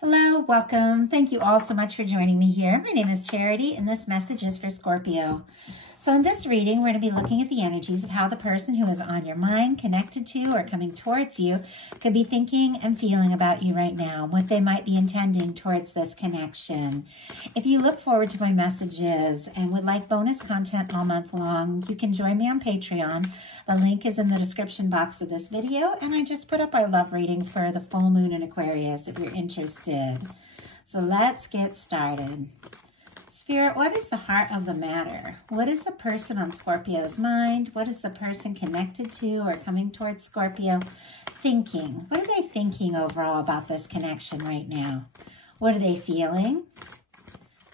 Hello, welcome. Thank you all so much for joining me here. My name is Charity, and this message is for Scorpio. So in this reading, we're going to be looking at the energies of how the person who is on your mind, connected to, or coming towards you could be thinking and feeling about you right now, what they might be intending towards this connection. If you look forward to my messages and would like bonus content all month long, you can join me on Patreon. The link is in the description box of this video, and I just put up our love reading for the full moon in Aquarius if you're interested. So let's get started. Spirit, what is the heart of the matter? What is the person on Scorpio's mind? What is the person connected to or coming towards Scorpio thinking? What are they thinking overall about this connection right now? What are they feeling?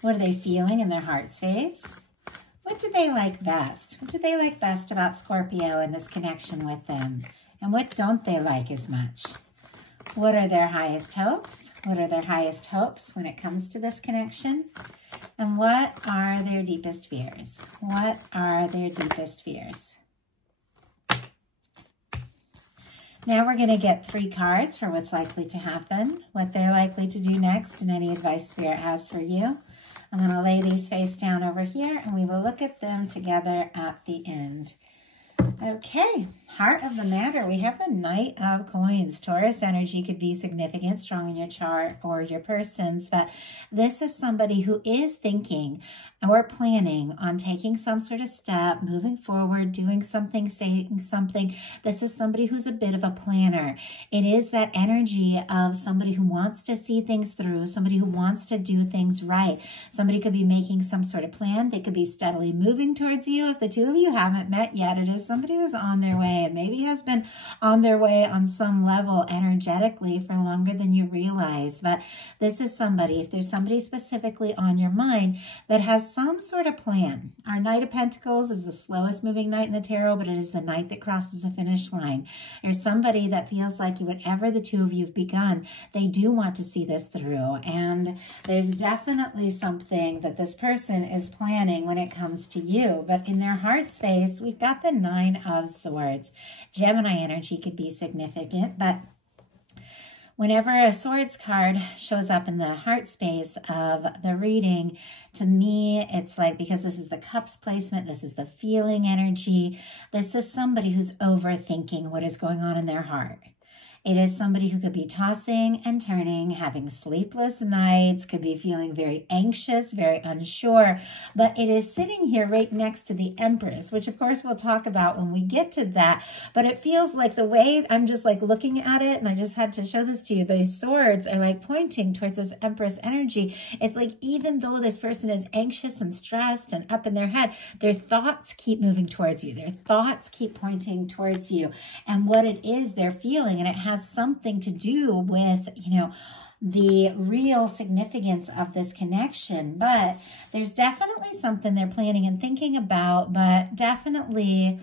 What are they feeling in their heart space? What do they like best? What do they like best about Scorpio and this connection with them? And what don't they like as much? What are their highest hopes? What are their highest hopes when it comes to this connection? And what are their deepest fears? What are their deepest fears? Now we're going to get 3 cards for what's likely to happen, what they're likely to do next, and any advice Spirit has for you. I'm going to lay these face down over here, and we will look at them together at the end. Okay, heart of the matter. We have the Knight of Coins. Taurus energy could be significant, strong in your chart or your person's, but this is somebody who is thinking or planning on taking some sort of step, moving forward, doing something, saying something. This is somebody who's a bit of a planner. It is that energy of somebody who wants to see things through, somebody who wants to do things right. Somebody could be making some sort of plan. They could be steadily moving towards you. If the two of you haven't met yet, it is somebody who's on their way and maybe has been on their way on some level energetically for longer than you realize. But this is somebody, if there's somebody specifically on your mind that has some sort of plan. Our Knight of Pentacles is the slowest moving knight in the tarot, but it is the knight that crosses the finish line. There's somebody that feels like whatever the two of you have begun, they do want to see this through. And there's definitely something that this person is planning when it comes to you. But in their heart space, we've got the 9 of Swords. Gemini energy could be significant, but whenever a Swords card shows up in the heart space of the reading, to me, it's like, because this is the Cups placement, this is the feeling energy, this is somebody who's overthinking what is going on in their heart. It is somebody who could be tossing and turning, having sleepless nights, could be feeling very anxious, very unsure, but it is sitting here right next to the Empress, which of course we'll talk about when we get to that, but it feels like the way I'm just like looking at it, and I just had to show this to you, these swords are like pointing towards this Empress energy. It's like even though this person is anxious and stressed and up in their head, their thoughts keep moving towards you. Their thoughts keep pointing towards you and what it is they're feeling, and it has something to do with, you know, the real significance of this connection. But there's definitely something they're planning and thinking about, but definitely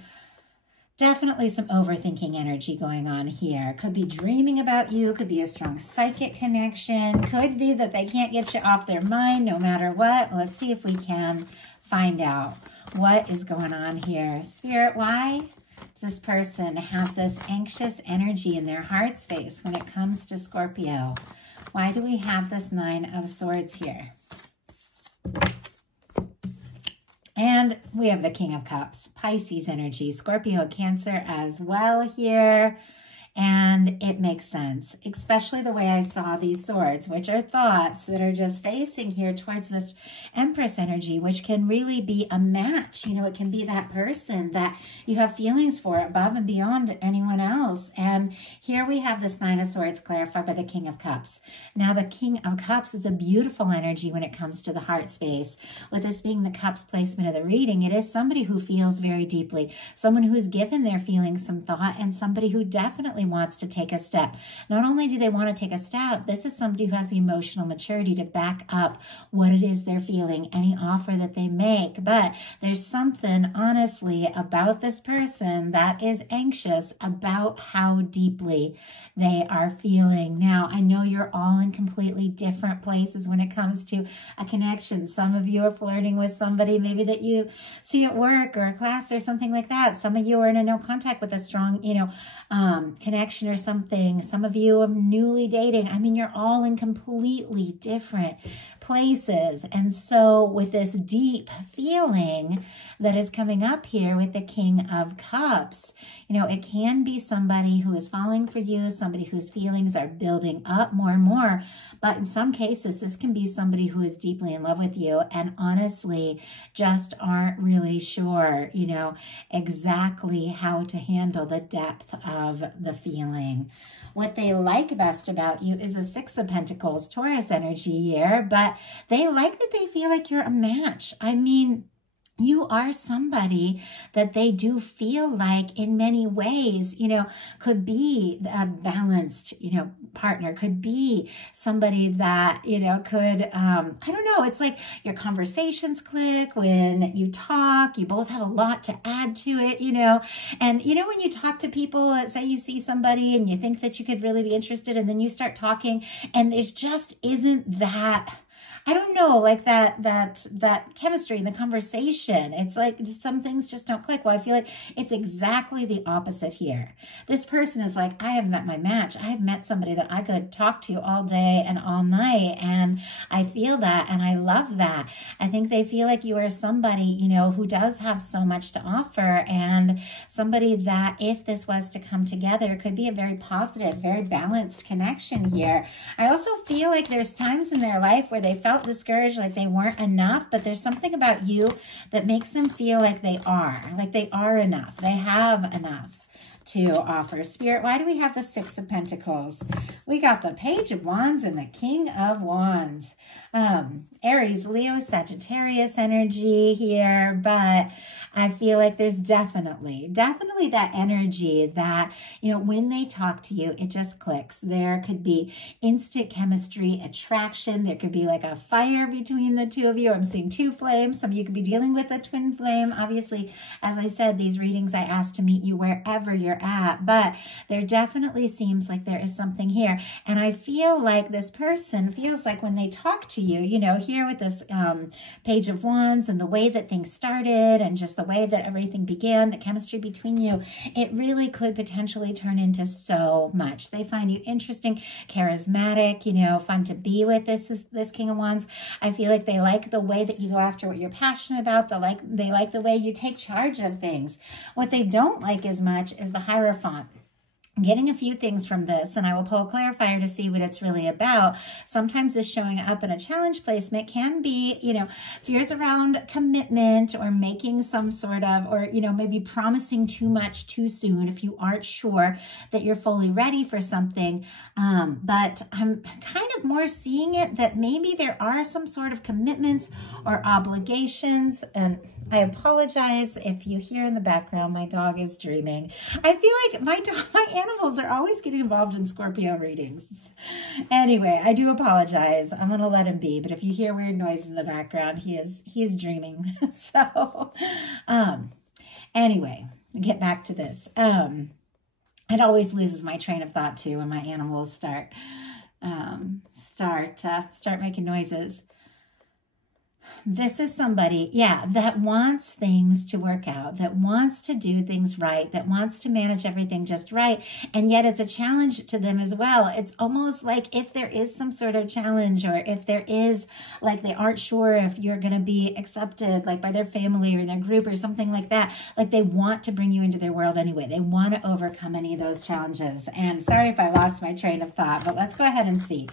some overthinking energy going on here. Could be dreaming about you, could be a strong psychic connection, could be that they can't get you off their mind no matter what. Let's see if we can find out what is going on here. Spirit, why does this person have this anxious energy in their heart space when it comes to Scorpio? Why do we have this 9 of Swords here? And we have the King of Cups, Pisces energy, Scorpio and Cancer as well here. And it makes sense, especially the way I saw these swords, which are thoughts that are just facing here towards this Empress energy, which can really be a match. You know, it can be that person that you have feelings for above and beyond anyone else. And here we have this 9 of Swords clarified by the King of Cups. Now, the King of Cups is a beautiful energy when it comes to the heart space. With this being the Cups placement of the reading, it is somebody who feels very deeply, someone who's given their feelings some thought, and somebody who definitely wants to take a step. Not only do they want to take a step, this is somebody who has the emotional maturity to back up what it is they're feeling, any offer that they make. But there's something, honestly, about this person that is anxious about how deeply they are feeling. Now, I know you're all in completely different places when it comes to a connection. Some of you are flirting with somebody maybe that you see at work or a class or something like that. Some of you are in a no contact with a strong, connection or something. Some of you are newly dating. I mean, you're all in completely different places. And so with this deep feeling that is coming up here with the King of Cups, you know, it can be somebody who is falling for you, somebody whose feelings are building up more and more. But in some cases, this can be somebody who is deeply in love with you and honestly just aren't really sure, you know, exactly how to handle the depth of the feeling. What they like best about you is a Six of Pentacles, Taurus energy here, but they like that they feel like you're a match. I mean, you are somebody that they do feel like in many ways, you know, could be a balanced, you know, partner, could be somebody that, you know, could, I don't know, it's like your conversations click when you talk, you both have a lot to add to it, you know, and you know, when you talk to people, say you see somebody and you think that you could really be interested and then you start talking and it just isn't that, I don't know, like that chemistry in the conversation. It's like some things just don't click. Well, I feel like it's exactly the opposite here. This person is like, I have met my match. I have met somebody that I could talk to all day and all night. And I feel that and I love that. I think they feel like you are somebody, you know, who does have so much to offer and somebody that if this was to come together could be a very positive, very balanced connection here. I also feel like there's times in their life where they felt discouraged, like they weren't enough, but there's something about you that makes them feel like they are enough. They have enough to offer. Spirit, why do we have the Six of Pentacles? We got the Page of Wands and the King of Wands. Aries, Leo, Sagittarius energy here, but I feel like there's definitely that energy that, you know, when they talk to you, it just clicks. There could be instant chemistry, attraction. There could be like a fire between the two of you. I'm seeing two flames. Some of you could be dealing with a twin flame. Obviously, as I said, these readings, I ask to meet you wherever you're at, but there definitely seems like there is something here. And I feel like this person feels like when they talk to you, you know, here with this Page of Wands and the way that things started and just the way that everything began, the chemistry between you, it really could potentially turn into so much. They find you interesting, charismatic, you know, fun to be with, this King of Wands. I feel like they like the way that you go after what you're passionate about. They like the way you take charge of things. What they don't like as much is the Hierophant. Getting a few things from this, and I will pull a clarifier to see what it's really about. Sometimes this showing up in a challenge placement can be, you know, fears around commitment or making some sort of, or, you know, maybe promising too much too soon if you aren't sure that you're fully ready for something. But I'm kind of more seeing it that maybe there are some sort of commitments or obligations. And I apologize if you hear in the background, my dog is dreaming. I feel like my animals are always getting involved in Scorpio readings. Anyway, I do apologize. I'm going to let him be. But if you hear weird noise in the background, he is dreaming. So, anyway, get back to this. It always loses my train of thought too when my animals start making noises. This is somebody, yeah, that wants things to work out, that wants to do things right, that wants to manage everything just right. And yet it's a challenge to them as well. It's almost like if there is some sort of challenge, or if there is, like, they aren't sure if you're going to be accepted, like by their family or their group or something like that. Like they want to bring you into their world anyway. They want to overcome any of those challenges. And sorry if I lost my train of thought, but let's go ahead and see.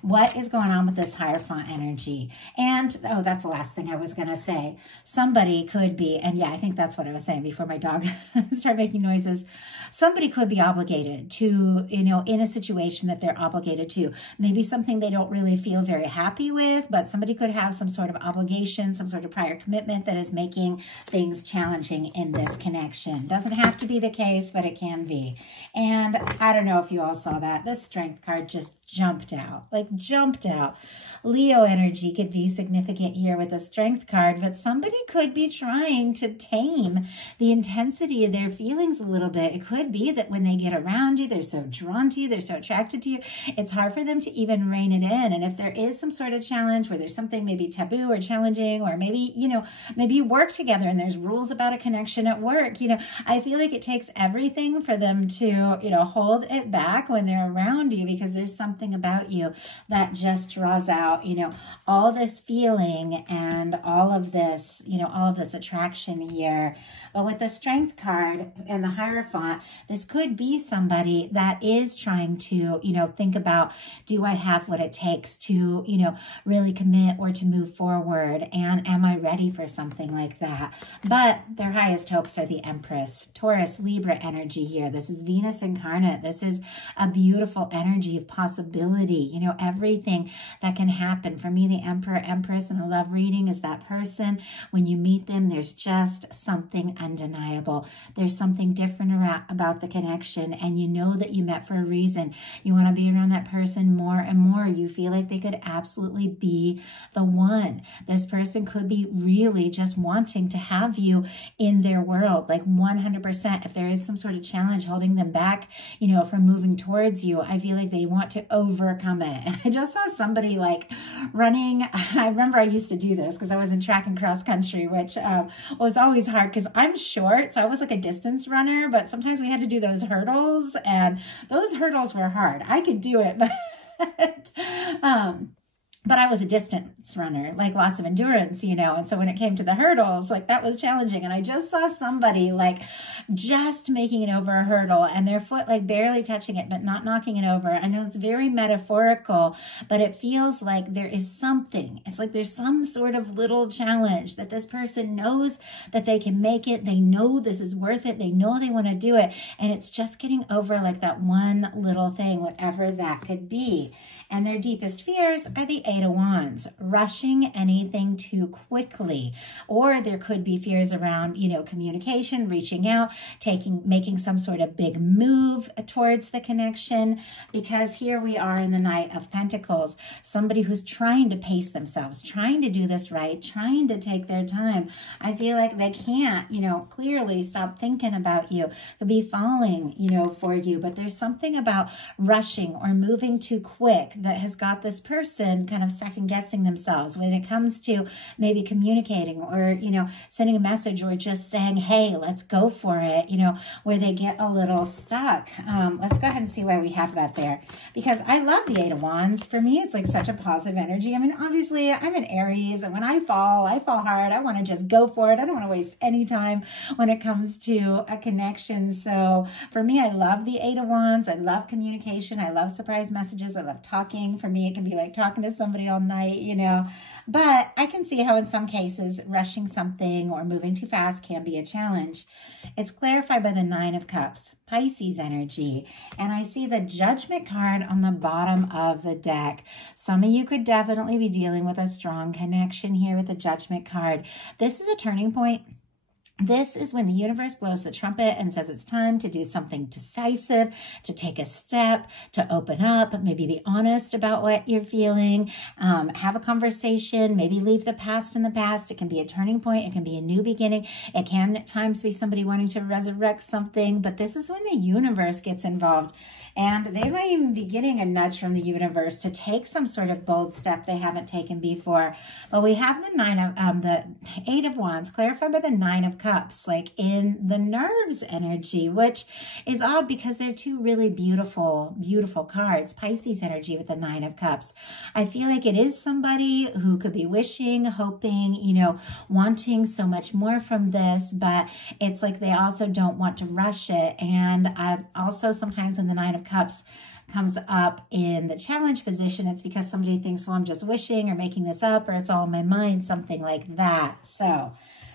What is going on with this Hierophant energy? And, oh, that's the last thing I was going to say. Somebody could be, and yeah, I think that's what I was saying before my dog started making noises. Somebody could be obligated to, you know, in a situation that they're obligated to. Maybe something they don't really feel very happy with, but somebody could have some sort of obligation, some sort of prior commitment that is making things challenging in this connection. Doesn't have to be the case, but it can be. And I don't know if you all saw that. This Strength card just jumped out, like jumped out. Leo energy could be significant here with the Strength card, but somebody could be trying to tame the intensity of their feelings a little bit. It could be that when they get around you, they're so drawn to you, they're so attracted to you, it's hard for them to even rein it in. And if there is some sort of challenge where there's something maybe taboo or challenging, or maybe, you know, maybe you work together and there's rules about a connection at work, you know, I feel like it takes everything for them to, you know, hold it back when they're around you, because there's something about you that just draws out, you know, all this feeling and all of this, you know, all of this attraction here. But with the Strength card and the Hierophant, this could be somebody that is trying to, you know, think about, do I have what it takes to, you know, really commit or to move forward? And am I ready for something like that? But their highest hopes are the Empress, Taurus, Libra energy here. This is Venus incarnate. This is a beautiful energy of possibility, you know, everything that can happen. For me, the Emperor, Empress in a love reading is that person. When you meet them, there's just something undeniable. There's something different about the connection, and you know that you met for a reason. You want to be around that person more and more. You feel like they could absolutely be the one. This person could be really just wanting to have you in their world, like 100%. If there is some sort of challenge holding them back, you know, from moving towards you, I feel like they want to overcome it. And I just saw somebody like running. I remember I used to do this because I was in track and cross country, which was always hard because I'm short. So I was like a distance runner, but sometimes we had to do those hurdles, and those hurdles were hard. I could do it, but I was a distance runner, like lots of endurance, you know. And so when it came to the hurdles, like that was challenging. And I just saw somebody like just making it over a hurdle and their foot like barely touching it, but not knocking it over. I know it's very metaphorical, but it feels like there is something. It's like there's some sort of little challenge that this person knows that they can make it. They know this is worth it. They know they want to do it. And it's just getting over like that one little thing, whatever that could be. And their deepest fears are the Eight of Wands, rushing anything too quickly. Or there could be fears around, you know, communication, reaching out, making some sort of big move towards the connection. Because here we are in the Knight of Pentacles, somebody who's trying to pace themselves, trying to do this right, trying to take their time. I feel like they can't, you know, clearly stop thinking about you, could be falling, you know, for you. But there's something about rushing or moving too quick that has got this person kind of second guessing themselves when it comes to maybe communicating or, you know, sending a message or just saying, hey, let's go for it, you know, where they get a little stuck. Let's go ahead and see why we have that there, because I love the Eight of Wands. For me, it's like such a positive energy. I mean, obviously I'm an Aries, and when I fall hard. I want to just go for it. I don't want to waste any time when it comes to a connection. So for me, I love the Eight of Wands. I love communication. I love surprise messages. I love talking. For me, it can be like talking to somebody all night, you know, but I can see how in some cases rushing something or moving too fast can be a challenge. It's clarified by the Nine of Cups, Pisces energy, and I see the Judgment card on the bottom of the deck. Some of you could definitely be dealing with a strong connection here with the Judgment card. This is a turning point. This is when the universe blows the trumpet and says it's time to do something decisive, to take a step, to open up, maybe be honest about what you're feeling, have a conversation, maybe leave the past in the past. It can be a turning point. It can be a new beginning. It can at times be somebody wanting to resurrect something, but this is when the universe gets involved. And they might even be getting a nudge from the universe to take some sort of bold step they haven't taken before. But we have the Eight of Wands clarified by the Nine of Cups, like in the Nerves energy, which is odd because they're two really beautiful, beautiful cards. Pisces energy with the Nine of Cups. I feel like it is somebody who could be wishing, hoping, you know, wanting so much more from this, but it's like they also don't want to rush it. And I've also sometimes when the Nine of Cups comes up in the challenge position, it's because somebody thinks, well, I'm just wishing or making this up, or it's all in my mind, something like that. So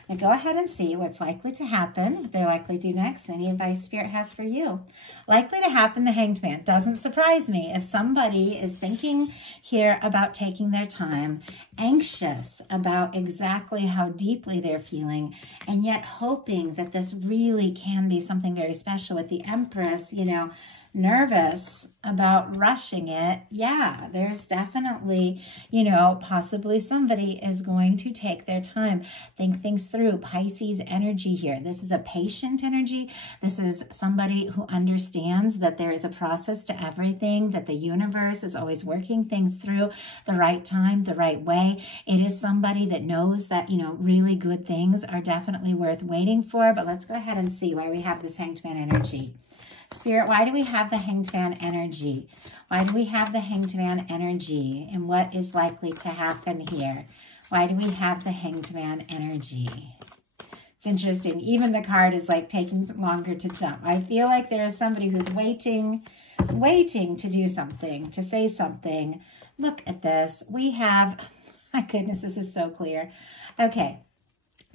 now go ahead and see what's likely to happen, what they're likely to do next, any advice Spirit has for you. Likely to happen, the Hanged Man. Doesn't surprise me if somebody is thinking here about taking their time, anxious about exactly how deeply they're feeling, and yet hoping that this really can be something very special with the Empress, you know. nervous about rushing it. Yeah, there's definitely, you know, possibly somebody is going to take their time, think things through. Pisces energy here. This is a patient energy. This is somebody who understands that there is a process to everything, that the universe is always working things through the right time, the right way. It is somebody that knows that, you know, really good things are definitely worth waiting for. But let's go ahead and see why we have this Hanged Man energy. Spirit, why do we have the Hanged Man energy? Why do we have the Hanged Man energy? And what is likely to happen here? Why do we have the Hanged Man energy? It's interesting. Even the card is like taking longer to jump. I feel like there is somebody who's waiting to do something, to say something. Look at this. We have, my goodness, this is so clear. Okay.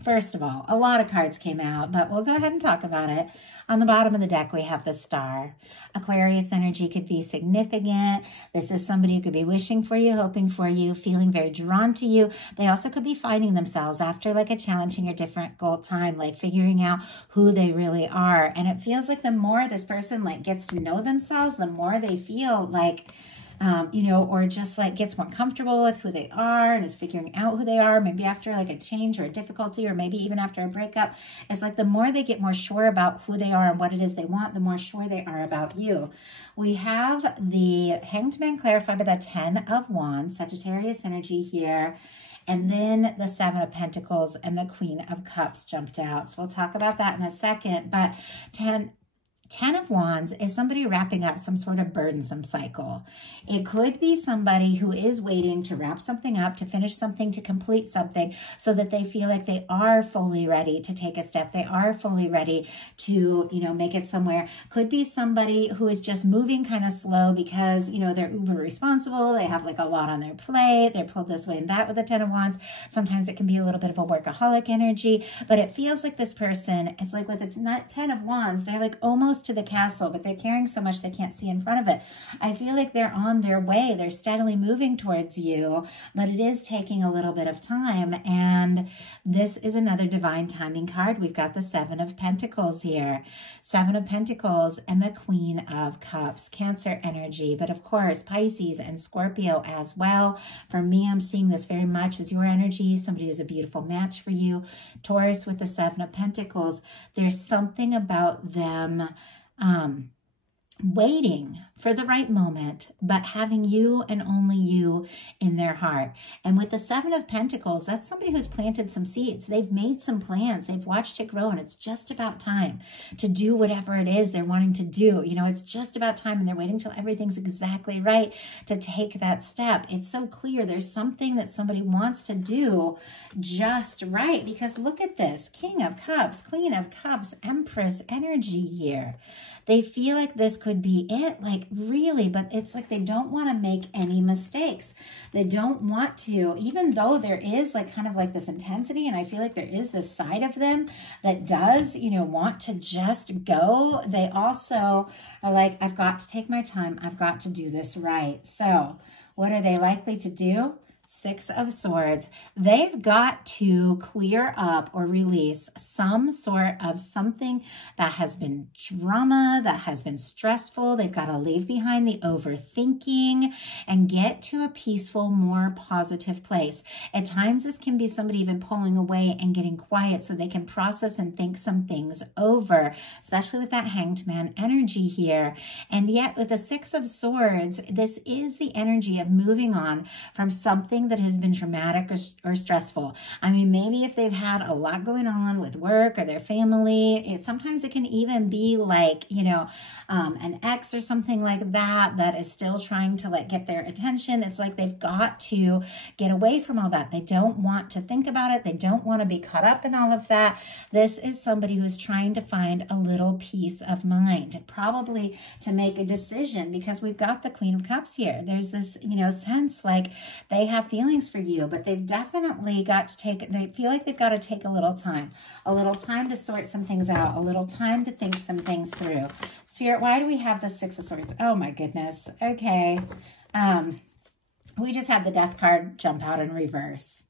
First of all, a lot of cards came out, but we'll go ahead and talk about it. On the bottom of the deck, we have the Star. Aquarius energy could be significant. This is somebody who could be wishing for you, hoping for you, feeling very drawn to you. They also could be finding themselves after like a challenging or difficult time, like figuring out who they really are. And it feels like the more this person like gets to know themselves, the more they feel like, you know, or just like gets more comfortable with who they are and is figuring out who they are, maybe after like a change or a difficulty, or maybe even after a breakup. It's like the more they get more sure about who they are and what it is they want, the more sure they are about you. We have the Hanged Man clarified by the 10 of Wands, Sagittarius energy here. And then the 7 of Pentacles and the Queen of Cups jumped out. So we'll talk about that in a second. But 10 of Wands is somebody wrapping up some sort of burdensome cycle. It could be somebody who is waiting to wrap something up, to finish something, to complete something, so that they feel like they are fully ready to take a step. They are fully ready to, you know, make it somewhere. Could be somebody who is just moving kind of slow because, you know, they're uber responsible. They have like a lot on their plate. They're pulled this way and that with the 10 of Wands. Sometimes it can be a little bit of a workaholic energy, but it feels like this person, it's like with the 10 of Wands, they're like almost to the castle, but they're carrying so much they can't see in front of it. I feel like they're on their way. They're steadily moving towards you, but it is taking a little bit of time. And this is another divine timing card. We've got the 7 of Pentacles here. 7 of Pentacles and the Queen of Cups. Cancer energy, but of course, Pisces and Scorpio as well. For me, I'm seeing this very much as your energy. Somebody who's a beautiful match for you. Taurus with the 7 of Pentacles. There's something about them waiting for the right moment, but having you and only you in their heart. And with the 7 of Pentacles, that's somebody who's planted some seeds. They've made some plans. They've watched it grow, and it's just about time to do whatever it is they're wanting to do. You know, it's just about time, and they're waiting till everything's exactly right to take that step. It's so clear there's something that somebody wants to do just right, because look at this. King of Cups, Queen of Cups, Empress energy here. They feel like this could be it, like really, but it's like they don't want to make any mistakes. They don't want to, even though there is like kind of like this intensity, and I feel like there is this side of them that does, you know, want to just go. They also are like, I've got to take my time. I've got to do this right. So what are they likely to do? 6 of Swords. They've got to clear up or release some sort of something that has been drama, that has been stressful. They've got to leave behind the overthinking and get to a peaceful, more positive place. At times, this can be somebody even pulling away and getting quiet so they can process and think some things over, especially with that Hanged Man energy here. And yet with the 6 of Swords, this is the energy of moving on from something that has been traumatic or stressful. I mean, maybe if they've had a lot going on with work or their family, sometimes it can even be like, you know, an ex or something like that that is still trying to like get their attention. It's like they've got to get away from all that. They don't want to think about it. They don't want to be caught up in all of that. This is somebody who's trying to find a little peace of mind, probably to make a decision, because we've got the Queen of Cups here. There's this, you know, sense like they have feelings for you, but they've definitely got to they feel like they've got to take a little time to sort some things out, a little time to think some things through. Spirit, why do we have the 6 of Swords? Oh my goodness. Okay. We just had the Death card jump out in reverse.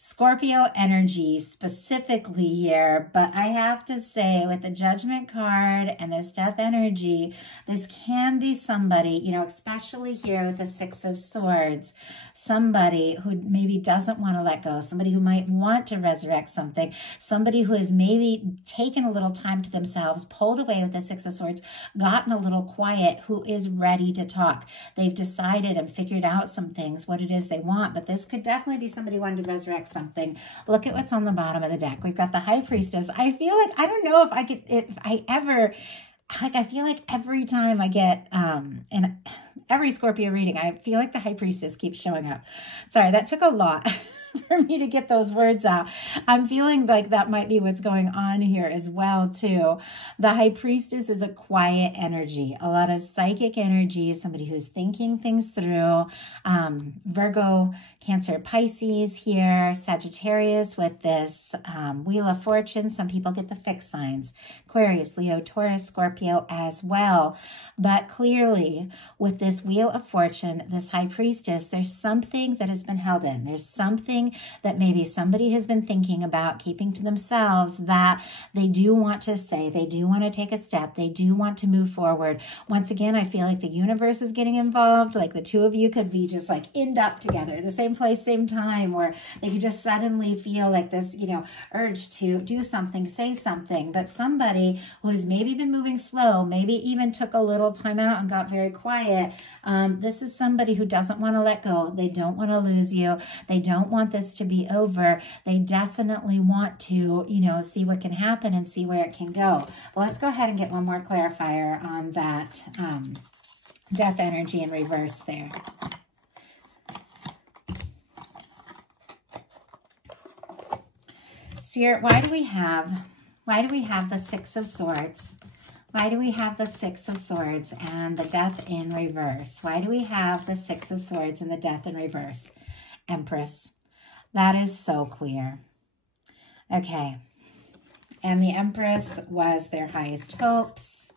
Scorpio energy specifically here, but I have to say with the Judgment card and this Death energy, this can be somebody, you know, especially here with the Six of Swords, somebody who maybe doesn't want to let go, somebody who might want to resurrect something, somebody who has maybe taken a little time to themselves, pulled away with the Six of Swords, gotten a little quiet, who is ready to talk. They've decided and figured out some things, what it is they want, but this could definitely be somebody wanting to resurrect something. Look at what's on the bottom of the deck. We've got the High Priestess. I feel like, I don't know if I ever, like, I feel like every time I get, in every Scorpio reading, I feel like the High Priestess keeps showing up. Sorry, that took a lot for me to get those words out. I'm feeling like that might be what's going on here as well, too. The High Priestess is a quiet energy, a lot of psychic energy, somebody who's thinking things through. Virgo, Cancer, Pisces here, Sagittarius with this Wheel of Fortune. Some people get the fixed signs. Aquarius, Leo, Taurus, Scorpio as well. But clearly, with this Wheel of Fortune, this High Priestess, there's something that has been held in. There's something that maybe somebody has been thinking about keeping to themselves that they do want to say, they do want to take a step, they do want to move forward. Once again, I feel like the universe is getting involved, like the two of you could be just like end up together, the same place, same time, or they could just suddenly feel like this, you know, urge to do something, say something. But somebody who has maybe been moving slow, maybe even took a little time out and got very quiet, this is somebody who doesn't want to let go. They don't want to lose you. They don't want this to be over. They definitely want to, you know, see what can happen and see where it can go. Well, let's go ahead and get one more clarifier on that Death energy in reverse there. Spirit, why do we have the Six of Swords? Why do we have the Six of Swords and the Death in reverse? Why do we have the Six of Swords and the Death in reverse? Empress. That is so clear. Okay. And the Empress was their highest hopes.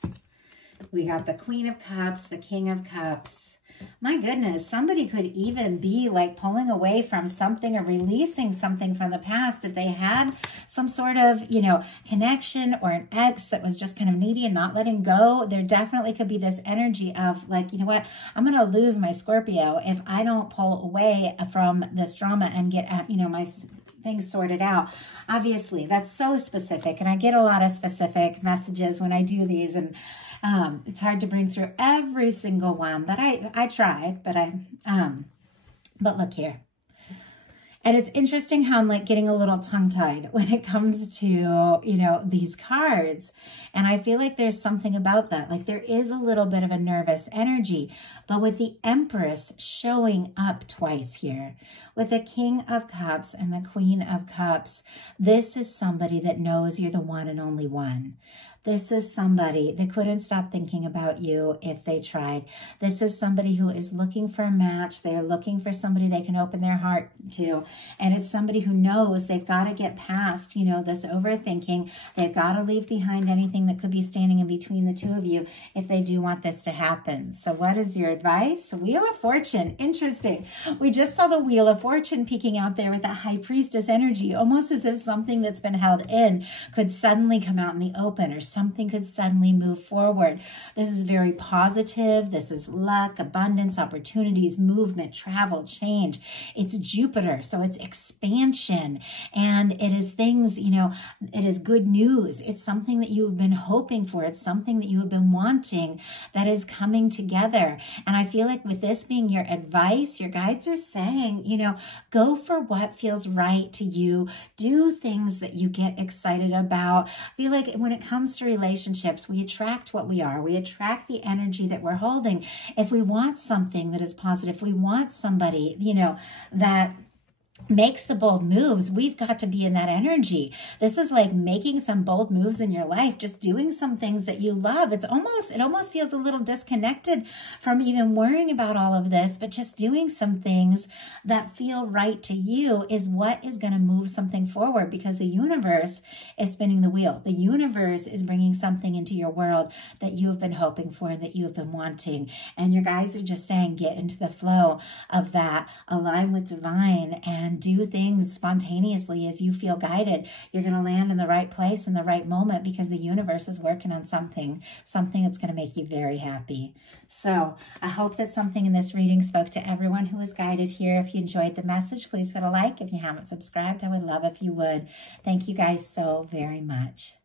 We got the Queen of Cups, the King of Cups. My goodness, somebody could even be like pulling away from something or releasing something from the past. If they had some sort of, you know, connection or an ex that was just kind of needy and not letting go, there definitely could be this energy of like, you know what, I'm going to lose my Scorpio if I don't pull away from this drama and get, you know, my things sorted out. Obviously, that's so specific. And I get a lot of specific messages when I do these, and it's hard to bring through every single one, but I tried, but look here. And it's interesting how I'm like getting a little tongue-tied when it comes to, you know, these cards. And I feel like there's something about that. Like there is a little bit of a nervous energy, but with the Empress showing up twice here, with the King of Cups and the Queen of Cups, this is somebody that knows you're the one and only one. This is somebody that couldn't stop thinking about you if they tried. This is somebody who is looking for a match. They're looking for somebody they can open their heart to. And it's somebody who knows they've got to get past, you know, this overthinking. They've got to leave behind anything that could be standing in between the two of you if they do want this to happen. So what is your advice? Wheel of Fortune. Interesting. We just saw the Wheel of Fortune peeking out there with that High Priestess energy, almost as if something that's been held in could suddenly come out in the open, or something could suddenly move forward. This is very positive. This is luck, abundance, opportunities, movement, travel, change. It's Jupiter, so it's expansion. And it is things, you know, it is good news. It's something that you've been hoping for. It's something that you have been wanting that is coming together. And I feel like with this being your advice, your guides are saying, you know, go for what feels right to you. Do things that you get excited about. I feel like when it comes to relationships, we attract what we are. We attract the energy that we're holding. If we want something that is positive, if we want somebody, you know, that makes the bold moves, we've got to be in that energy. This is like making some bold moves in your life, just doing some things that you love. It almost feels a little disconnected from even worrying about all of this, but just doing some things that feel right to you is what is going to move something forward, because the universe is spinning the wheel. The universe is bringing something into your world that you have been hoping for and that you have been wanting. And your guides are just saying, get into the flow of that, align with divine, and and do things spontaneously as you feel guided. You're going to land in the right place in the right moment because the universe is working on something that's going to make you very happy. So I hope that something in this reading spoke to everyone who was guided here. If you enjoyed the message, please hit a like. If you haven't subscribed, I would love if you would. Thank you guys so very much.